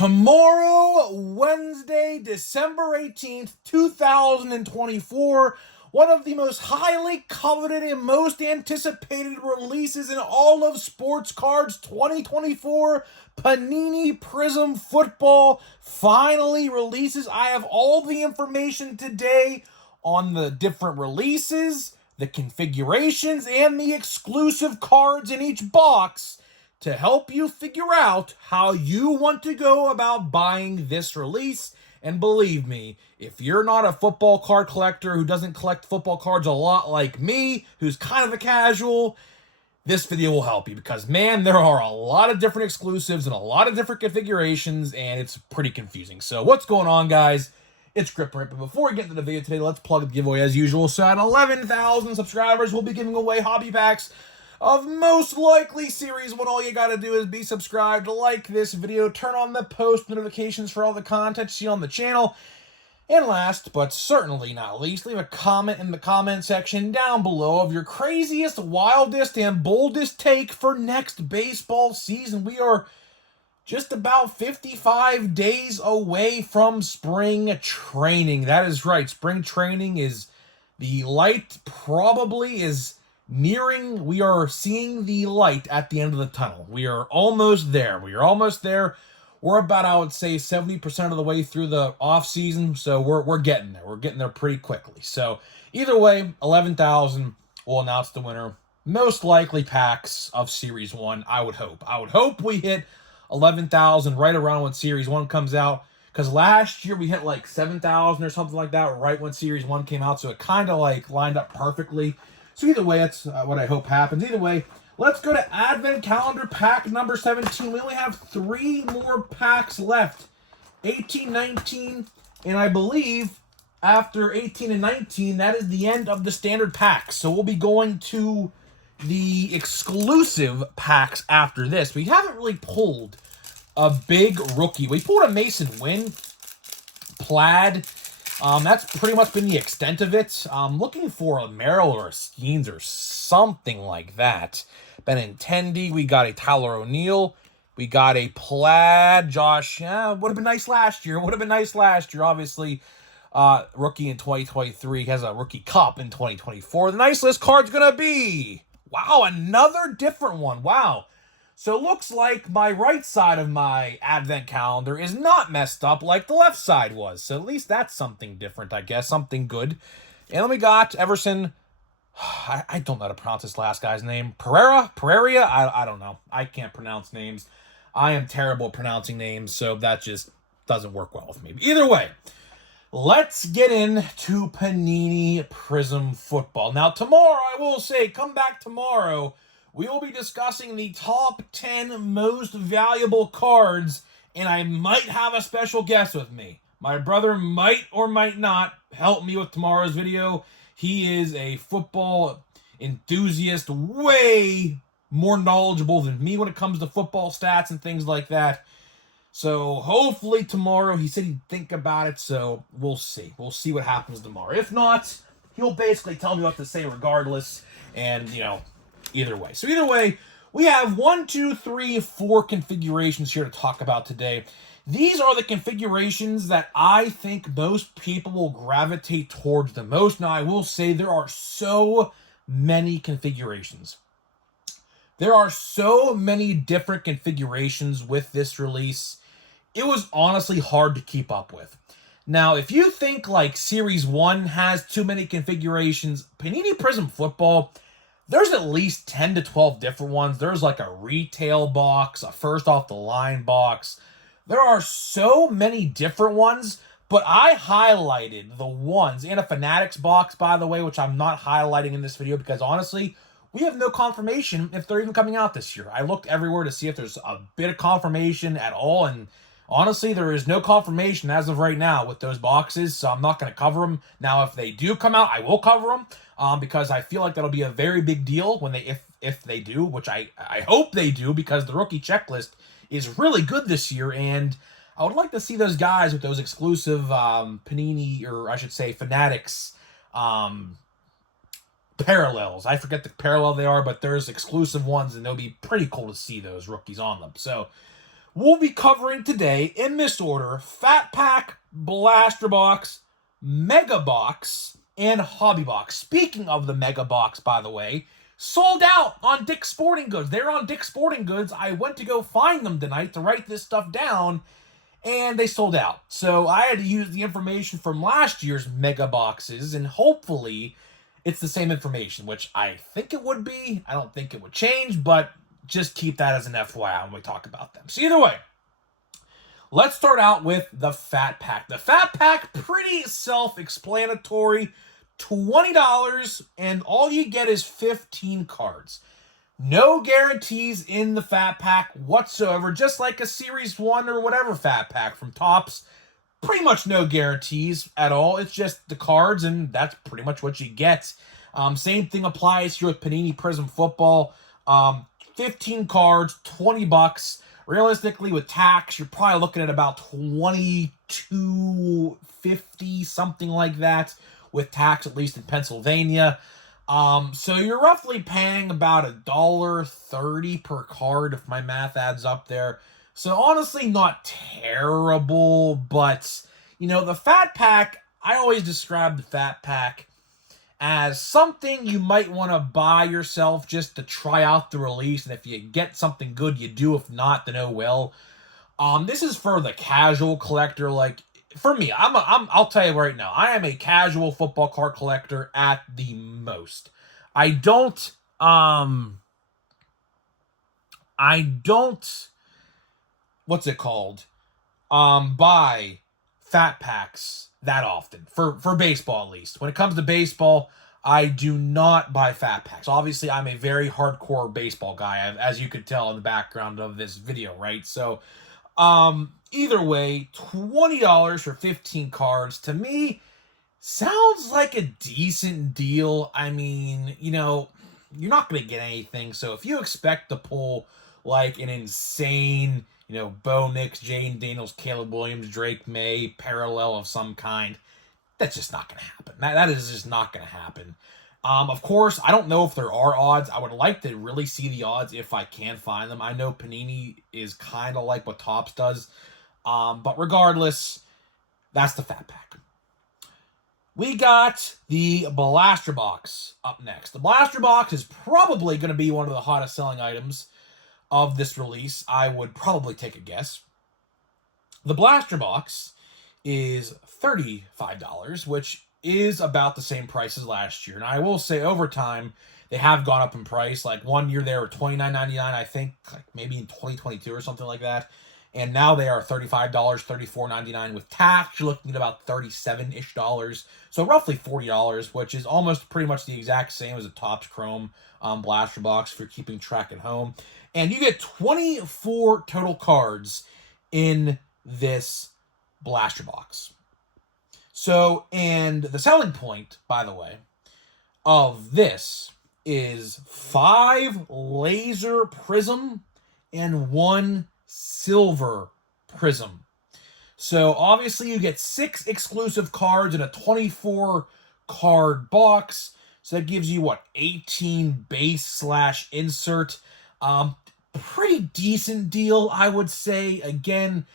Tomorrow, Wednesday, December 18th, 2024, one of the most highly coveted and most anticipated releases in all of Sports Cards 2024, Panini Prizm Football finally releases. I have all the information today on the different releases, the configurations, and the exclusive cards in each box to help you figure out how you want to go about buying this release. And believe me, if you're not a football card collector who doesn't collect football cards a lot like me, who's kind of a casual, this video will help you because, man, there are a lot of different exclusives and a lot of different configurations, and it's pretty confusing. So what's going on, guys? It's Gripper. But before we get into the video today, let's plug the giveaway as usual. So at 11,000 subscribers, we'll be giving away hobby packs of most likely Series 1. All you gotta do is be subscribed, like this video, turn on the post notifications for all the content you see on the channel, and last but certainly not least, leave a comment in the comment section down below of your craziest, wildest, and boldest take for next baseball season. We are just about 55 days away from spring training. That is right, spring training is, the light probably is nearing. We are seeing the light at the end of the tunnel. We are almost there. We're about, I would say, 70% of the way through the off season, so we're getting there. We're getting there pretty quickly. So either way, 11,000 will announce the winner. Most likely packs of Series 1, I would hope. I would hope we hit 11,000 right around when Series 1 comes out, because last year we hit like 7,000 or something like that right when Series 1 came out, so it kind of like lined up perfectly. So either way, that's what I hope happens. Either way, let's go to Advent Calendar pack number 17. We only have 3 more packs left. 18, 19, and I believe after 18 and 19, that is the end of the standard packs. So we'll be going to the exclusive packs after this. We haven't really pulled a big rookie. We pulled a Mason Wynn plaid. That's pretty much been the extent of it. I'm looking for a Merrill or a Skeens or something like that. Benintendi, we got a Tyler O'Neill. We got a plaid. Josh, would have been nice last year. Obviously, rookie in 2023. He has a rookie cup in 2024. The nice list card's going to be, wow, another different one. Wow. So it looks like my right side of my advent calendar is not messed up like the left side was. So at least that's something different, I guess. Something good. And then we got Everson. I don't know how to pronounce this last guy's name. Pereira? I don't know. I can't pronounce names. I am terrible at pronouncing names, so that just doesn't work well with me. But either way, let's get into Panini Prizm Football. Now, tomorrow, I will say, come back tomorrow, we will be discussing the top 10 most valuable cards, and I might have a special guest with me. My brother might or might not help me with tomorrow's video. He is a football enthusiast, way more knowledgeable than me when it comes to football stats and things like that. So hopefully tomorrow, he said he'd think about it, so we'll see. We'll see what happens tomorrow. If not, he'll basically tell me what to say regardless, and, either way. So either way, we have 1, 2, 3, 4 configurations here to talk about today. These are the configurations that I think most people will gravitate towards the most. Now, I will say there are so many configurations. There are so many different configurations with this release. It was honestly hard to keep up with. Now, if you think like Series 1 has too many configurations, Panini Prizm Football, there's at least 10 to 12 different ones. There's like a retail box, a first off the line box. There are so many different ones, but I highlighted the ones, and a Fanatics box, by the way, which I'm not highlighting in this video because honestly, we have no confirmation if they're even coming out this year. I looked everywhere to see if there's a bit of confirmation at all, and honestly, there is no confirmation as of right now with those boxes, so I'm not going to cover them. Now, if they do come out, I will cover them because I feel like that'll be a very big deal when they, if they do, which I hope they do, because the rookie checklist is really good this year, and I would like to see those guys with those exclusive Panini, or I should say Fanatics parallels. I forget the parallel they are, but there's exclusive ones, and they'll be pretty cool to see those rookies on them. So We'll be covering today, in this order, Fat Pack, Blaster Box, Mega Box, and Hobby Box. Speaking of the Mega Box, by the way, sold out on Dick's Sporting Goods. They're on Dick's Sporting Goods. I went to go find them tonight to write this stuff down, and they sold out. So I had to use the information from last year's Mega Boxes, and hopefully it's the same information, which I think it would be. I don't think it would change, but just keep that as an FYI when we talk about them. So either way, let's start out with the Fat Pack. The Fat Pack, pretty self-explanatory. $20, and all you get is 15 cards. No guarantees in the Fat Pack whatsoever, just like a Series 1 or whatever Fat Pack from Topps. Pretty much no guarantees at all. It's just the cards, and that's pretty much what you get. Same thing applies here with Panini Prizm Football. 15 cards, $20. Realistically, with tax, you're probably looking at about $22.50, something like that, with tax, at least in Pennsylvania. So you're roughly paying about $1.30 per card, if my math adds up there. So honestly, not terrible, but, you know, the Fat Pack, I always describe the Fat Pack as something you might want to buy yourself just to try out the release, and if you get something good, you do. If not, then oh well. This is for the casual collector. Like, for me, I'll tell you right now, I am a casual football card collector at the most. I don't, what's it called? Buy Fat Packs that often, for baseball at least. When it comes to baseball, I do not buy Fat Packs. Obviously, I'm a very hardcore baseball guy, as you could tell in the background of this video, right? So, either way, $20 for 15 cards, to me, sounds like a decent deal. I mean, you know, you're not going to get anything, so if you expect to pull, like, an insane, you know, Bo Nix, Jane Daniels, Caleb Williams, Drake May parallel of some kind, that's just not going to happen. That is just not going to happen. Of course, I don't know if there are odds. I would like to really see the odds if I can find them. I know Panini is kind of like what Topps does. But regardless, that's the Fat Pack. We got the Blaster Box up next. The Blaster Box is probably going to be one of the hottest selling items of this release. I would probably take a guess. The Blaster Box is $35, which is about the same price as last year. And I will say, over time, they have gone up in price. Like, one year they were $29.99, I think, like maybe in 2022 or something like that. And now they are $35, $34.99 with tax. You're looking at about $37-ish dollars. So roughly $40, which is almost pretty much the exact same as a Topps Chrome Blaster Box if you're keeping track at home. And you get 24 total cards in this Blaster Box. So, and the selling point, by the way, of this is 5 laser prism and 1 silver prism. So obviously you get 6 exclusive cards in a 24 card box. So that gives you, what, 18 base / insert. Pretty decent deal, I would say. Again,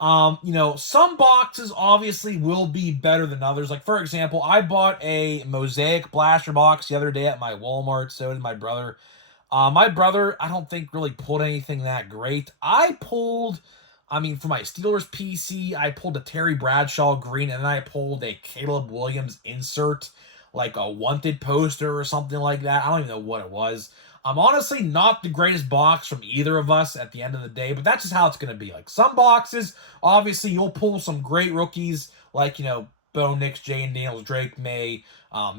you know, some boxes obviously will be better than others. Like, for example, I bought a Mosaic Blaster Box the other day at my Walmart. So did my brother. My brother, I don't think, really pulled anything that great. For my Steelers PC, I pulled a Terry Bradshaw green, and then I pulled a Caleb Williams insert, like a wanted poster or something like that. I don't even know what it was. Honestly, not the greatest box from either of us at the end of the day, but that's just how it's going to be. Like, some boxes, obviously, you'll pull some great rookies, like, you know, Bo Nix, Jane Daniels, Drake May,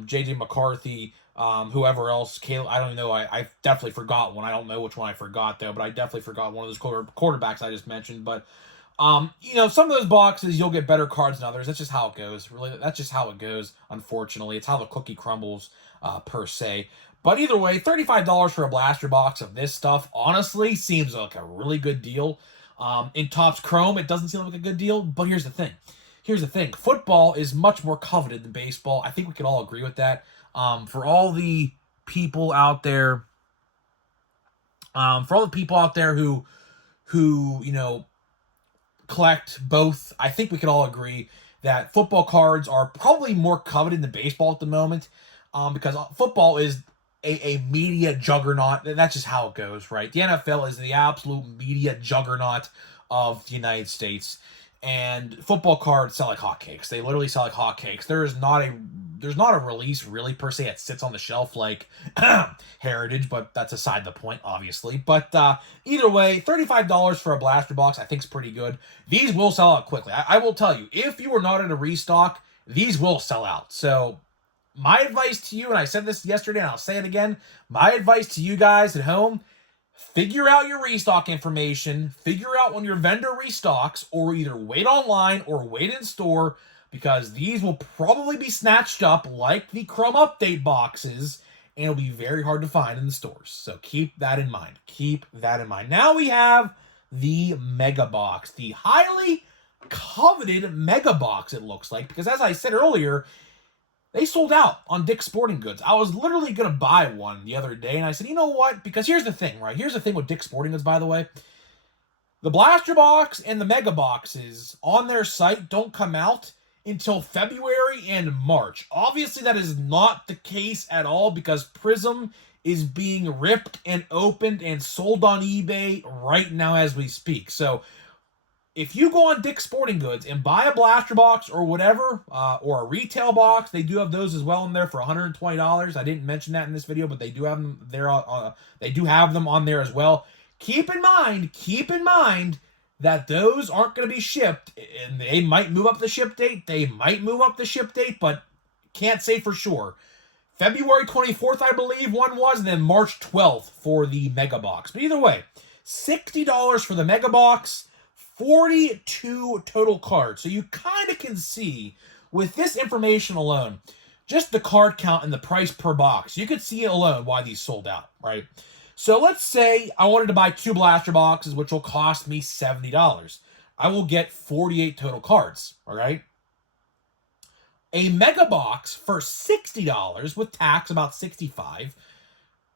J.J. McCarthy, whoever else, Caleb, I don't even know, I definitely forgot one. I don't know which one I forgot, though, but I definitely forgot one of those quarterbacks I just mentioned. But, you know, some of those boxes, you'll get better cards than others. That's just how it goes. Really, that's just how it goes, unfortunately. It's how the cookie crumbles, per se. But either way, $35 for a blaster box of this stuff, honestly, seems like a really good deal. In Topps Chrome, it doesn't seem like a good deal, but here's the thing. Football is much more coveted than baseball. I think we can all agree with that. For all the people out there who who, collect both, I think we could all agree that football cards are probably more coveted than baseball at the moment, because football is a media juggernaut. That's just how it goes, right? The NFL is the absolute media juggernaut of the United States, and football cards sell like hotcakes. They literally sell like hotcakes. There's not a release really per se that sits on the shelf like Heritage, but that's aside the point, obviously. But either way, $35 for a blaster box I think is pretty good. These will sell out quickly. I will tell you, if you are not in a restock, these will sell out. So my advice to you, and I said this yesterday and I'll say it again, my advice to you guys at home, figure out your restock information, figure out when your vendor restocks, or either wait online or wait in store, because these will probably be snatched up like the Chrome Update boxes, and it'll be very hard to find in the stores. So keep that in mind. Keep that in mind. Now we have the Mega Box, the highly coveted Mega Box, it looks like, because as I said earlier, they sold out on Dick's Sporting Goods. I was literally going to buy one the other day, and I said, you know what? Because here's the thing, right? Here's the thing with Dick's Sporting Goods, by the way. The Blaster Box and the Mega Boxes on their site don't come out until February and March. Obviously, that is not the case at all, because Prizm is being ripped and opened and sold on eBay right now as we speak. So if you go on Dick's Sporting Goods and buy a blaster box or whatever, or a retail box, they do have those as well in there for $120. I didn't mention that in this video, but they do have them there. They do have them on there as well. Keep in mind that those aren't going to be shipped, and they might move up the ship date. But can't say for sure. February 24th, I believe one was, and then March 12th for the Mega Box. But either way, $60 for the Mega Box. 42 total cards. So you kind of can see with this information alone, just the card count and the price per box, you could see alone why these sold out, right? So let's say I wanted to buy 2 blaster boxes, which will cost me $70. I will get 48 total cards, all right? A Mega Box for $60 with tax about $65,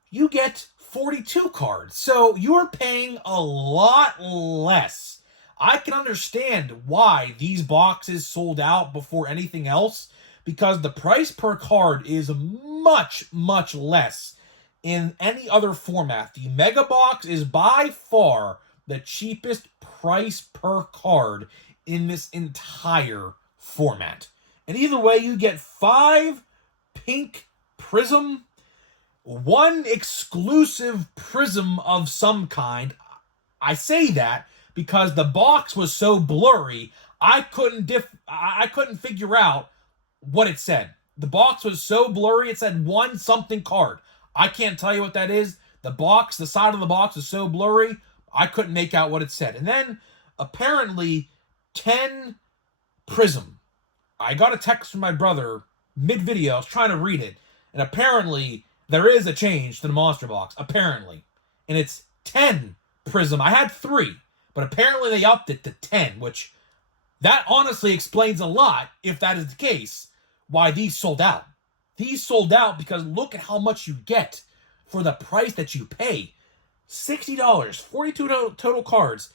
you get 42 cards. So you're paying a lot less. I can understand why these boxes sold out before anything else, because the price per card is much, much less in any other format. The Mega Box is by far the cheapest price per card in this entire format. And either way, you get 5 pink Prizm, 1 exclusive Prizm of some kind. I say that because the box was so blurry, I couldn't figure out what it said. The box was so blurry, it said 1 something card. I can't tell you what that is. The side of the box is so blurry, I couldn't make out what it said. And then, apparently, 10 Prizm. I got a text from my brother mid-video. I was trying to read it. And apparently, there is a change to the Monster Box. Apparently. And it's 10 Prizm. I had 3. But apparently they upped it to 10, which that honestly explains a lot, if that is the case, why these sold out. These sold out because look at how much you get for the price that you pay. $60, 42 total cards,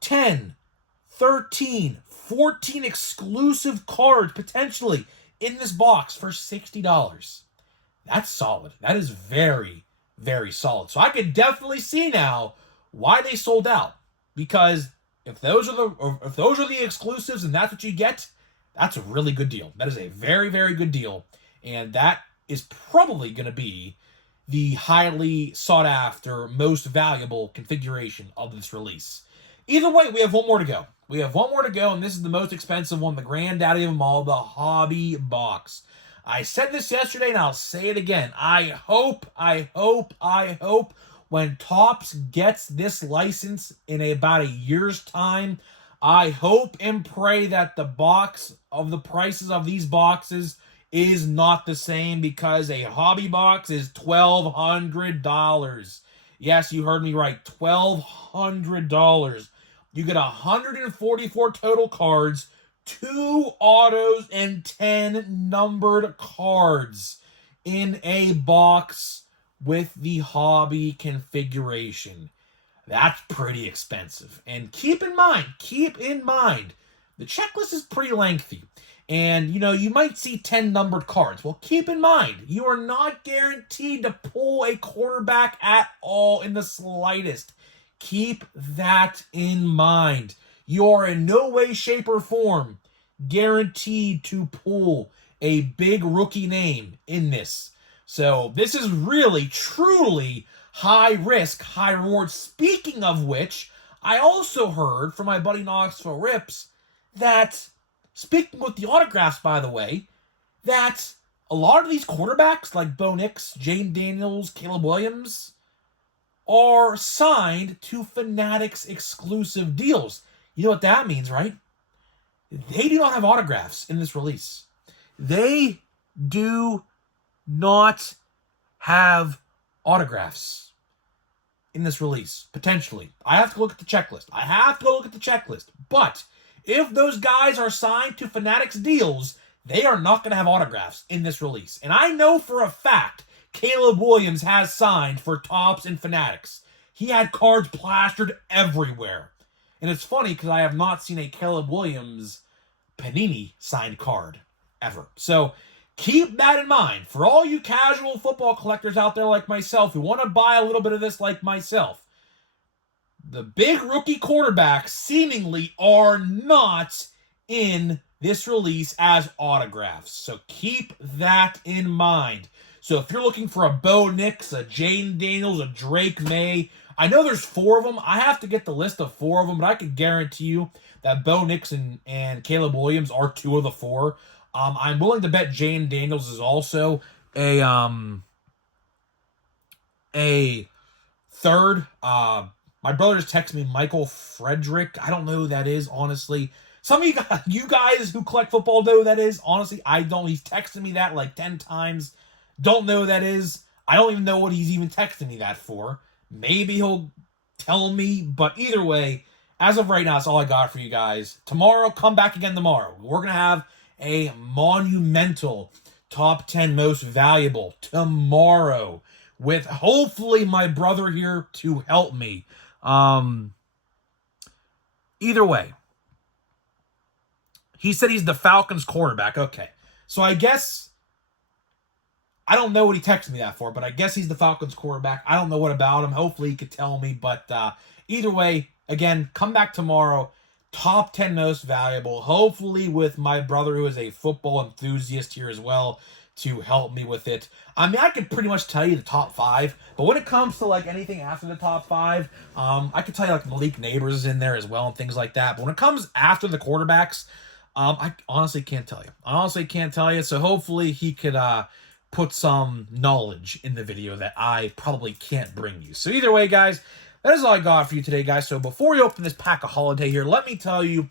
10, 13, 14 exclusive cards potentially in this box for $60. That's solid. That is very, very solid. So I could definitely see now why they sold out. Because if those are the exclusives and that's what you get, that's a really good deal. That is a very, very good deal. And that is probably going to be the highly sought after, most valuable configuration of this release. Either way, we have one more to go. And this is the most expensive one, the granddaddy of them all, the Hobby Box. I said this yesterday and I'll say it again. I hope when Topps gets this license in about a year's time, I hope and pray that the prices of these boxes is not the same, because a Hobby Box is $1,200. Yes, you heard me right, $1,200. You get 144 total cards, 2 autos, and 10 numbered cards in a box with the Hobby configuration. That's pretty expensive. And keep in mind, the checklist is pretty lengthy. And, you might see 10 numbered cards. Well, keep in mind, you are not guaranteed to pull a quarterback at all in the slightest. Keep that in mind. You are in no way, shape, or form guaranteed to pull a big rookie name in this. So this is really, truly high risk, high reward. Speaking of which, I also heard from my buddy Knoxville Rips that, speaking with the autographs, by the way, that a lot of these quarterbacks like Bo Nix, Jane Daniels, Caleb Williams are signed to Fanatics exclusive deals. You know what that means, right? They do not have autographs in this release. They do not have autographs in this release, potentially. I have to look at the checklist. But if those guys are signed to Fanatics deals, they are not going to have autographs in this release. And I know for a fact Caleb Williams has signed for Topps and Fanatics. He had cards plastered everywhere. And it's funny because I have not seen a Caleb Williams Panini signed card ever. So keep that in mind. For all you casual football collectors out there like myself who want to buy a little bit of this like myself, the big rookie quarterbacks seemingly are not in this release as autographs. So keep that in mind. So if you're looking for a Bo Nix, a Jane Daniels, a Drake May, I know there's 4 of them. I have to get the list of 4 of them, but I can guarantee you that Bo Nix and Caleb Williams are 2 of the 4. I'm willing to bet Jane Daniels is also a third. My brother just texted me Michael Frederick. I don't know who that is, honestly. Some of you guys who collect football know who that is. Honestly, I don't. He's texted me that like 10 times. Don't know who that is. I don't even know what he's even texting me that for. Maybe he'll tell me, but either way, as of right now, that's all I got for you guys. Tomorrow, come back again tomorrow. We're going to have a monumental top 10 most valuable tomorrow with hopefully my brother here to help me. Either way, he said he's the Falcons quarterback. Okay, so I guess I don't know what he texted me that for, but I guess he's the Falcons quarterback. I don't know what about him. Hopefully he could tell me, but either way, again, come back tomorrow. Top 10 most valuable. Hopefully with my brother who is a football enthusiast here as well to help me with it. I mean, I could pretty much tell you the top 5, but when it comes to like anything after the top 5, I could tell you like Malik Neighbors is in there as well and things like that. But when it comes after the quarterbacks, I honestly can't tell you. So hopefully he could put some knowledge in the video that I probably can't bring you. So either way, guys, that is all I got for you today, guys. So before we open this pack of holiday here, let me tell you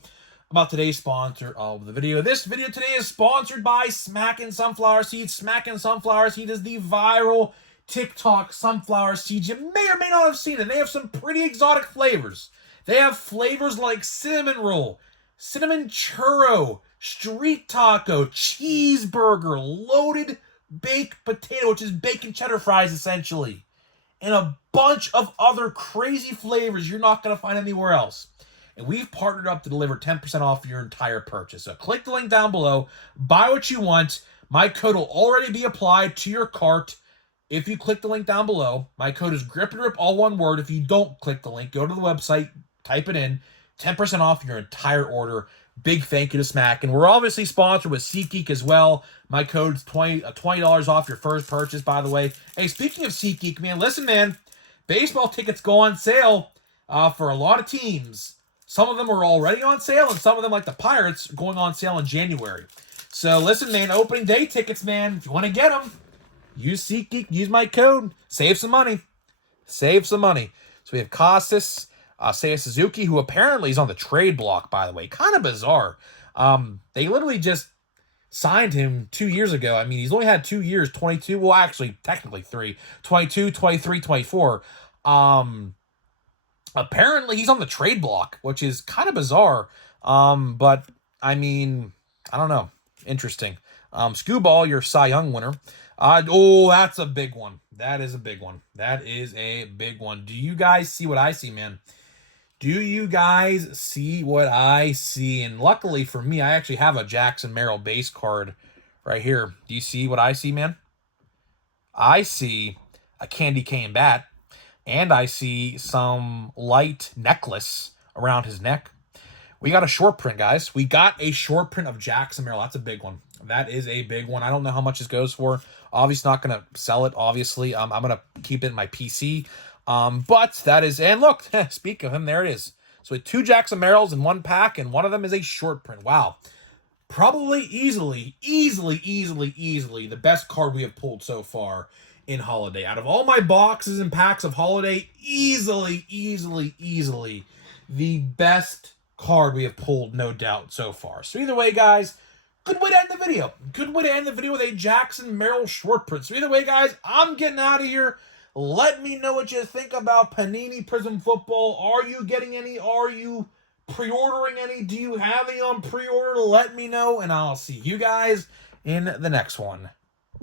about today's sponsor of the video. This video today is sponsored by Smackin' Sunflower Seeds. Smackin' Sunflower Seed is the viral TikTok sunflower seeds. You may or may not have seen it. They have some pretty exotic flavors. They have flavors like cinnamon roll, cinnamon churro, street taco, cheeseburger, loaded baked potato, which is bacon cheddar fries essentially, and a bunch of other crazy flavors you're not going to find anywhere else. And we've partnered up to deliver 10% off your entire purchase. So click the link down below, buy what you want. My code will already be applied to your cart if you click the link down below. My code is GRIP, all one word. If you don't click the link, go to the website, type it in, 10% off your entire order. Big thank you to Smack. And we're obviously sponsored with SeatGeek as well. My code's $20 off your first purchase, by the way. Hey, speaking of SeatGeek, man, listen, man. Baseball tickets go on sale for a lot of teams. Some of them are already on sale, and some of them, like the Pirates, are going on sale in January. So listen, man, opening day tickets, man. If you want to get them, use SeatGeek, use my code. Save some money. So we have Costas, Seiya Suzuki, who apparently is on the trade block, by the way. Kind of bizarre. They literally just signed him 2 years ago. I mean, he's only had 2 years, 22. Well, actually, technically 3. 22, 23, 24. Apparently, he's on the trade block, which is kind of bizarre. But, I mean, I don't know. Interesting. Scooball, your Cy Young winner. That's a big one. That is a big one. That is a big one. Do you guys see what I see, man? Do you guys see what I see? And luckily for me, I actually have a Jackson Merrill base card right here. Do you see what I see, man? I see a candy cane bat, and I see some light necklace around his neck. We got a short print, guys. We got a short print of Jackson Merrill. That's a big one. That is a big one. I don't know how much this goes for. Obviously not going to sell it, obviously. I'm going to keep it in my PC. But that is, and look, speak of him, there it is. So we have 2 Jackson Merrills in one pack, and one of them is a short print. Wow. Probably easily the best card we have pulled so far in Holiday. Out of all my boxes and packs of Holiday, easily the best card we have pulled, no doubt, so far. So either way, guys, good way to end the video. Good way to end the video with a Jackson Merrill short print. So either way, guys, I'm getting out of here. Let me know what you think about Panini Prizm Football. Are you getting any? Are you pre-ordering any? Do you have any on pre-order? Let me know, and I'll see you guys in the next one.